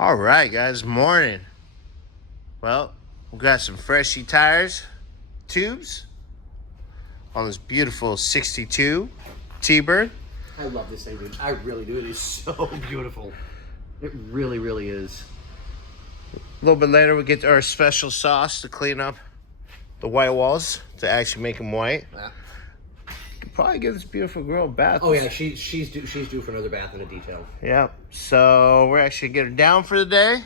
All right, guys, morning. Well, we've got some freshy tires, tubes on this beautiful 62 T-Bird. I love this thing, dude. I really do. It is so beautiful. It really, really is. A little bit later, we get our special sauce to clean up the white walls to actually make them white. Could probably give this beautiful girl a bath. Oh yeah, she's due for another bath and a detail. Yeah, so we're actually gonna get her down for the day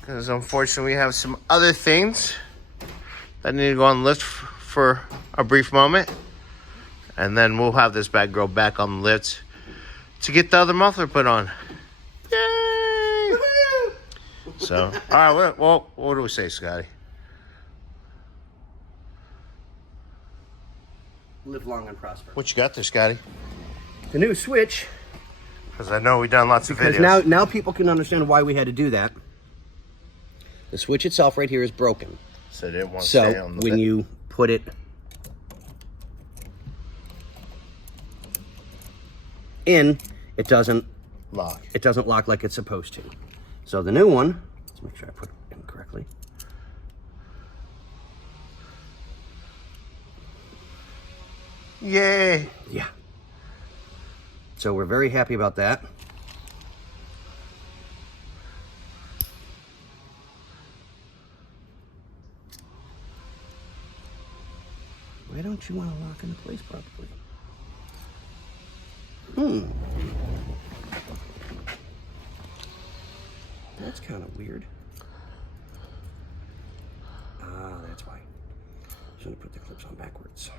because unfortunately we have some other things that need to go on lift for a brief moment, and then we'll have this bad girl back on the lift to get the other muffler put on. Yay! So, all right, well, what do we say, Scotty? Live long and prosper. What you got there, Scotty? The new switch. Because I know we've done lots of videos. Because now people can understand why we had to do that. The switch itself right here is broken. So it didn't want to stay on the when you put it in, it doesn't lock. It doesn't lock like it's supposed to. So the new one, let's make sure I put it in correctly. Yay! Yeah. So we're very happy about that. Why don't you want to lock into place properly? That's kind of weird. Ah, that's why. Shouldn't have put the clips on backwards.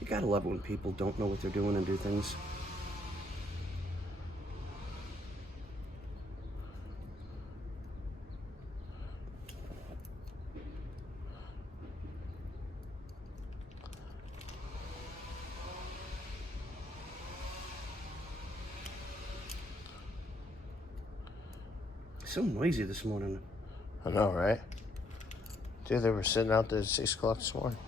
You gotta love it when people don't know what they're doing and do things. So noisy this morning. I know, right? Dude, they were sitting out there at 6 o'clock this morning.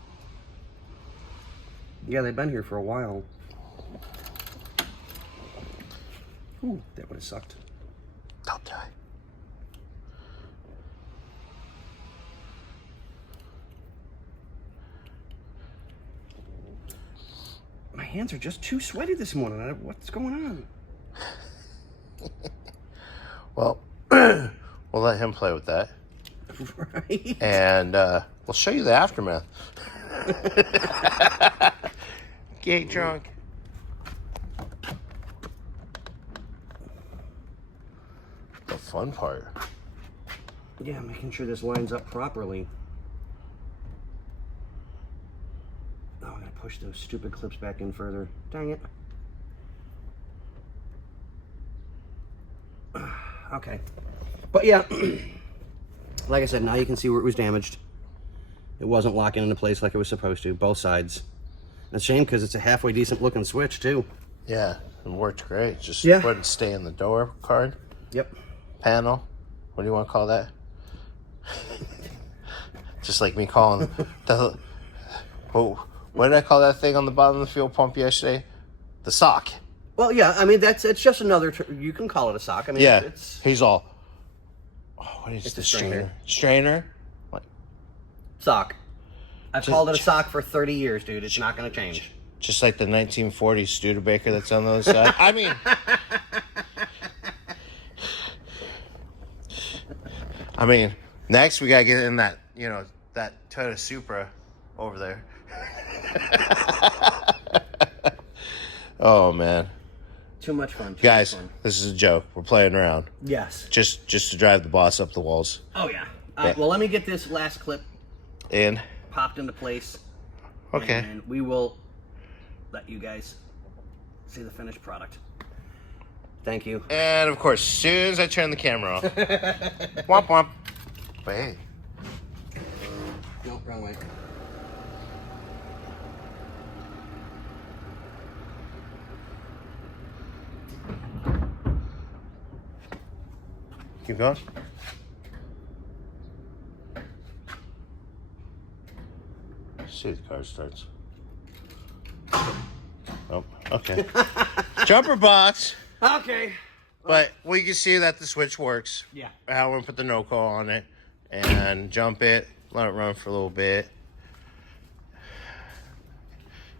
Yeah, they've been here for a while. Ooh, that would have sucked. Don't die. My hands are just too sweaty this morning. What's going on? Well, we'll let him play with that. Right. And we'll show you the aftermath. Get drunk. The fun part. Yeah, making sure this lines up properly. Oh, I'm gonna push those stupid clips back in further. Dang it. Okay. But yeah, like I said, now you can see where it was damaged. It wasn't locking into place like it was supposed to, both sides. It's a shame because it's a halfway decent looking switch too. Yeah, it worked great. Just wouldn't stay in the door card. Yep. Panel. What do you want to call that? Just like me calling the... What did I call that thing on the bottom of the fuel pump yesterday? The sock. Well, yeah, I mean, it's just another... you can call it a sock. I mean, yeah, it's... he's all... Oh, what is it's the a strainer? Strainer? What? Sock. I've called it a sock for 30 years, dude. It's not going to change. Just like the 1940s Studebaker that's on the other side. I mean, next we got to get in that, that Toyota Supra over there. Oh, man. Too much fun. Guys, this is a joke. We're playing around. Yes. Just to drive the boss up the walls. Oh, yeah. Well, let me get this last clip in. Popped into place. Okay. And we will let you guys see the finished product. Thank you. And, of course, as soon as I turn the camera off. Womp womp. Wait. No, wrong way. Keep going. See if the car starts. Oh, okay. Jumper box. Okay. But we can see that the switch works. Yeah. How we're gonna put the no call on it and jump it, let it run for a little bit.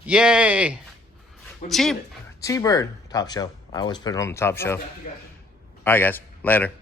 Yay! T-Bird top shelf. I always put it on the top shelf. Gotcha. All right, guys. Later.